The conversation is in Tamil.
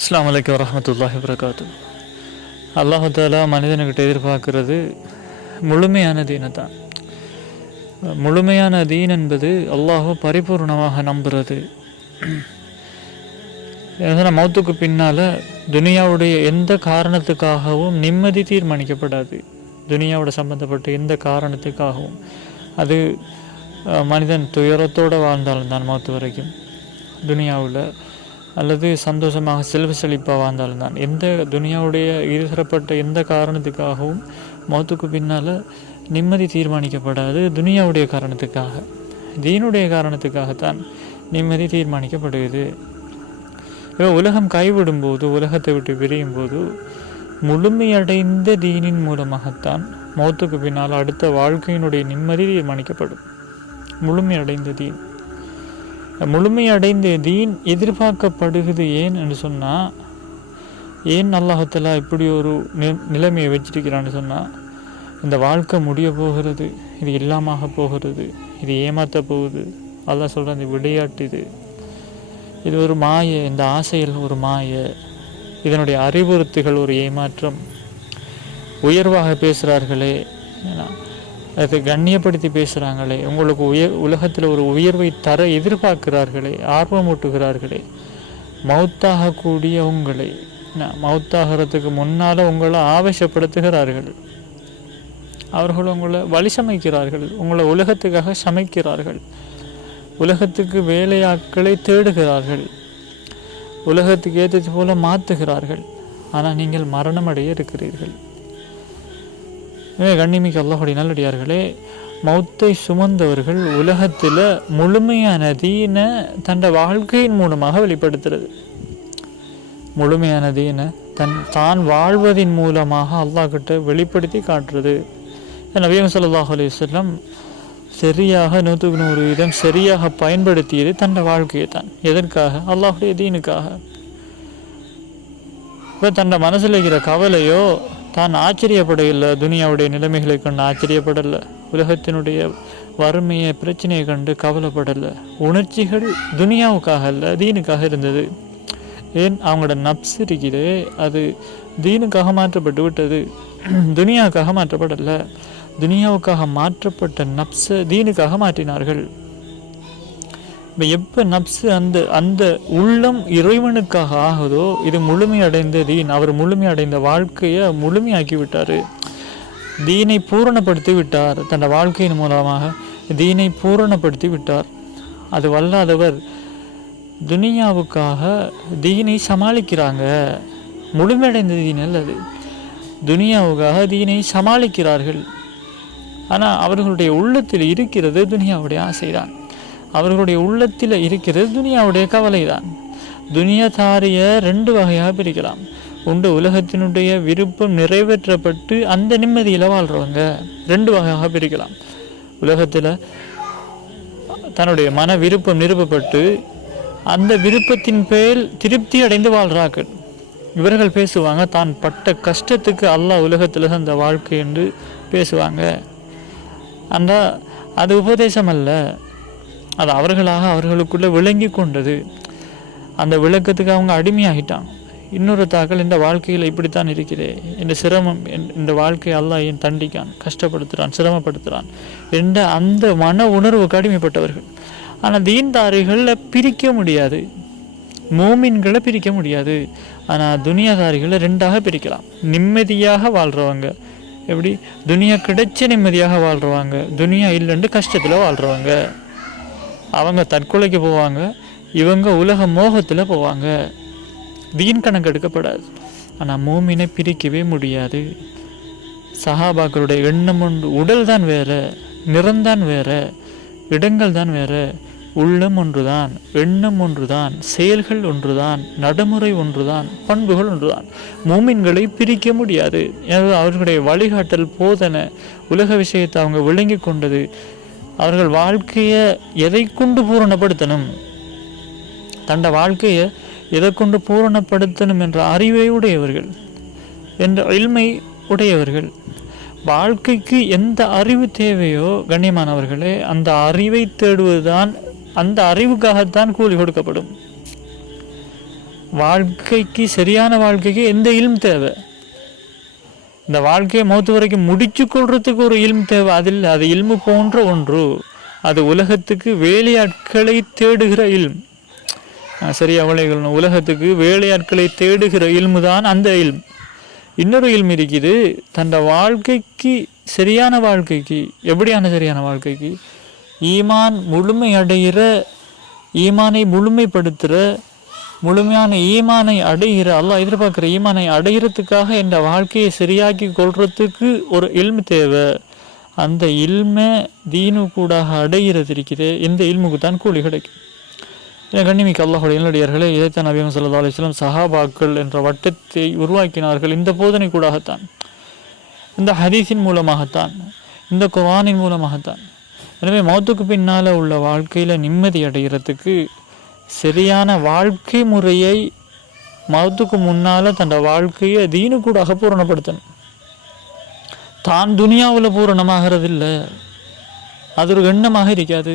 அஸ்லாம் வலைக்கம் வரமத்துல்லாஹி வரகாத்து அல்லாஹாலா மனிதனுக்கிட்ட எதிர்பார்க்கறது முழுமையான தீனை தான் முழுமையான தீன் என்பது அல்லாஹோ பரிபூர்ணமாக நம்புறது. ஏன்னா மௌத்துக்கு பின்னால் துனியாவுடைய எந்த காரணத்துக்காகவும் நிம்மதி தீர்மானிக்கப்படாது. துனியாவோட சம்பந்தப்பட்ட எந்த காரணத்துக்காகவும். அது மனிதன் துயரத்தோடு வாழ்ந்தாலும் தான் மௌத்து வரைக்கும். துனியாவில் அல்லது சந்தோஷமாக செல்வ செழிப்பாக வாழ்ந்தாலும் தான். எந்த துனியாவுடைய இருசரப்பட்ட எந்த காரணத்துக்காகவும் மௌத்துக்கு பின்னால் நிம்மதி தீர்மானிக்கப்படாது. துனியாவுடைய காரணத்துக்காக. தீனுடைய காரணத்துக்காகத்தான் நிம்மதி தீர்மானிக்கப்படுகிறது. இப்போ உலகம் கைவிடும் போது உலகத்தை விட்டு பிரியும் போது முழுமையடைந்த தீனின் மூலமாகத்தான் மௌத்துக்கு பின்னால் அடுத்த வாழ்க்கையினுடைய நிம்மதி தீர்மானிக்கப்படும். முழுமையடைந்த தீன். முழுமையடைந்த தீன் எதிர்பார்க்கப்படுகிறது ஏன் என்று சொன்னால் ஏன் அல்லாஹத்தலா இப்படி ஒரு நிலைமையை வச்சிருக்கிறான்னு சொன்னால் இந்த வாழ்க்கை முடிய போகிறது இது இல்லாமல் போகிறது இது ஏமாத்த போகுது. அதெல்லாம் சொல்கிற இந்த விளையாட்டு இது. இது ஒரு மாய இந்த ஆசையில் ஒரு மாய. இதனுடைய அறிவுறுத்துகள் ஒரு ஏமாற்றம். உயர்வாக பேசுகிறார்களே ஏன்னா, அதை கண்ணியப்படுத்தி பேசுகிறாங்களே உங்களுக்கு உயர் உலகத்தில் ஒரு உயர்வை தர எதிர்பார்க்கிறார்களே ஆர்வமூட்டுகிறார்களே மௌத்தாகக்கூடிய உங்களை நான் மௌத்தாகிறதுக்கு முன்னால் உங்களை ஆவேசப்படுத்துகிறார்கள். அவர்கள் உங்களை வழி சமைக்கிறார்கள் உங்களை உலகத்துக்காக சமைக்கிறார்கள் உலகத்துக்கு வேலையாட்களை தேடுகிறார்கள் உலகத்துக்கு ஏற்றது போல மாற்றுகிறார்கள் ஆனால் நீங்கள் மரணமடைய இருக்கிறீர்கள். எனவே கண்ணிமிக்க அல்லாஹுடைய நல்லடியார்களே மௌத்தை சுமந்தவர்கள் உலகத்தில் முழுமையான தீனை தன் வாழ்க்கையின் மூலமாக வெளிப்படுத்துறது. முழுமையான தீனை தன் தான் வாழ்வதின் மூலமாக அல்லாஹ் கிட்ட வெளிப்படுத்தி காட்டுறது. நபியம் சல்லாஹ் அலைஹி சரியாக நூற்றுக்கு நூறு வீதம் சரியாக பயன்படுத்தியது தன் வாழ்க்கையை தான். எதற்காக? அல்லாஹுடைய தீனுக்காக. இப்போ தன் மனசில் இருக்கிற கவலையோ தான் ஆச்சரியப்படவில்லை துனியாவுடைய நிலைமைகளை கண்டு ஆச்சரியப்படலை. உலகத்தினுடைய வறுமையை பிரச்சனையை கண்டு கவலைப்படலை. உணர்ச்சிகள் துனியாவுக்காக அல்ல தீனுக்காக இருந்தது. ஏன்? அவங்களோட நப்ஸ் இருக்குது அது தீனுக்காக மாற்றப்பட்டு விட்டது. துனியாவுக்காக மாற்றப்படலை. துனியாவுக்காக மாற்றப்பட்ட நப்ஸை தீனுக்காக மாற்றினார்கள். இப்போ எப்போ நப்சு அந்த அந்த உள்ளம் இறைவனுக்காக ஆகுதோ இது முழுமையடைந்த தீன். அவர் முழுமையடைந்த வாழ்க்கையை முழுமையாக்கி விட்டார் தீனை பூரணப்படுத்தி விட்டார் தன் வாழ்க்கையின் மூலமாக. தீனை பூரணப்படுத்தி விட்டார் அது வல்லாதவர் துனியாவுக்காக தீனை சமாளிக்கிறாங்க. முழுமையடைந்த தீன் அல்லது துனியாவுக்காக தீனை சமாளிக்கிறார்கள். ஆனால் அவர்களுடைய உள்ளத்தில் இருக்கிறது துனியாவுடைய ஆசைதான். அவர்களுடைய உள்ளத்தில் இருக்கிறது துனியாவுடைய கவலை தான் துனியாதாரிய ரெண்டு வகையாக பிரிக்கலாம். உண்டு உலகத்தினுடைய விருப்பம் நிறைவேற்றப்பட்டு அந்த நிம்மதியில் வாழ்கிறவங்க ரெண்டு வகையாக பிரிக்கலாம். உலகத்தில் தன்னுடைய மன விருப்பம் நிறுவப்பட்டு அந்த விருப்பத்தின் பேர் திருப்தி அடைந்து வாழ்கிறார்கள் இவர்கள் பேசுவாங்க தான் பட்ட கஷ்டத்துக்கு அல்லாஹ் உலகத்தில் அந்த வாழ்க்கை என்று பேசுவாங்க. அந்த அது உபதேசம் அல்ல அது அவர்களாக அவர்களுக்குள்ளே விளங்கி கொண்டது. அந்த விளக்கத்துக்கு அவங்க அடிமையாகிட்டாங்க. இன்னொரு தாக்கள் இந்த வாழ்க்கையில் இப்படித்தான் இருக்கிறேன் இந்த சிரமம் என்- இந்த வாழ்க்கையை அல்லாஹ் ஏன் தண்டிக்கான் கஷ்டப்படுத்துகிறான் சிரமப்படுத்துகிறான் என்ற அந்த மன உணர்வுக்கு அடிமைப்பட்டவர்கள். ஆனால் தீன்தாரிகளில் பிரிக்க முடியாது. மோமின்களை பிரிக்க முடியாது. ஆனால் துனியாதாரிகளை ரெண்டாக பிரிக்கலாம். நிம்மதியாக வாழ்கிறவங்க எப்படி? துனியா கிடைச்ச நிம்மதியாக வாழ்கிறவங்க துனியா இல்லைன்ட்டு கஷ்டத்தில் வாழ்கிறவங்க அவங்க தற்கொலைக்கு போவாங்க. இவங்க உலக மோகத்தில் போவாங்க. வீண் கணக்கு எடுக்கப்படாது. ஆனால் மூமினை பிரிக்கவே முடியாது. சஹாபாக்களுடைய எண்ணம் ஒன்று உடல் தான் வேற நிறம்தான் வேற இடங்கள் தான் வேற உள்ளம் ஒன்றுதான் எண்ணம் ஒன்றுதான் செயல்கள் ஒன்றுதான் நடைமுறை ஒன்றுதான் பண்புகள் ஒன்றுதான். மூமின்களை பிரிக்க முடியாது. அவர்களுடைய வழிகாட்டல் போதனை உலக விஷயத்தை அவங்க விளங்கி கொண்டது அவர்கள் வாழ்க்கையை எதை கொண்டு பூரணப்படுத்தணும்? தண்ட வாழ்க்கையை எதை கொண்டு பூரணப்படுத்தணும் என்ற அறிவை உடையவர்கள் என்ற இல்மை உடையவர்கள் வாழ்க்கைக்கு எந்த அறிவு தேவையோ கண்ணியமானவர்களே அந்த அறிவை தேடுவதுதான் அந்த அறிவுக்காகத்தான் கூலி கொடுக்கப்படும். வாழ்க்கைக்கு சரியான வாழ்க்கைக்கு எந்த இல்ம் தேவை? இந்த வாழ்க்கையை மௌத்து வரைக்கும் முடிச்சு கொள்றதுக்கு ஒரு இல்மு தேவை. அதில் அது இல்மு போன்ற ஒன்று. அது உலகத்துக்கு வேலையாட்களை தேடுகிற இல்ம். ஆஹ் சரியா விளைகணும் உலகத்துக்கு வேலையாட்களை தேடுகிற இல்மு தான் அந்த இல்ம். இன்னொரு இல்மு இருக்குது. தன் வாழ்க்கைக்கு சரியான வாழ்க்கைக்கு எப்படியான சரியான வாழ்க்கைக்கு? ஈமான் முழுமை அடைகிற ஈமானை முழுமைப்படுத்துகிற முழுமையான ஈமானை அடைகிற அல்லாஹ் எதிர்பார்க்குற ஈமானை அடைகிறதுக்காக இந்த வாழ்க்கையை சரியாக்கி கொள்றதுக்கு ஒரு இல்மு தேவை. அந்த இல்மை தீனு கூடாக அடைகிறது இருக்குது இந்த இல்முக்கு தான் கூலி கிடைக்கும். என் கண்ணிமிக்கு அல்லாஹுடைய நல்லடியார்களே இதைத்தான் நபியம் சல்லா அலிஸ்லாம் சஹாபாக்கள் என்ற வட்டத்தை உருவாக்கினார்கள். இந்த போதனை கூடாகத்தான். இந்த ஹதீஸின் மூலமாகத்தான். இந்த குர்ஆனின் மூலமாகத்தான். எனவே மௌத்துக்கு பின்னால் உள்ள வாழ்க்கையில் நிம்மதி அடைகிறதுக்கு சரியான வாழ்க்கை முறையை மௌத்துக்கு முன்னால் தன் வாழ்க்கையை தீனு கூடாக பூரணப்படுத்தணும். தான் துனியாவில் பூரணமாகிறது இல்லை அது ஒரு எண்ணமாக இருக்காது.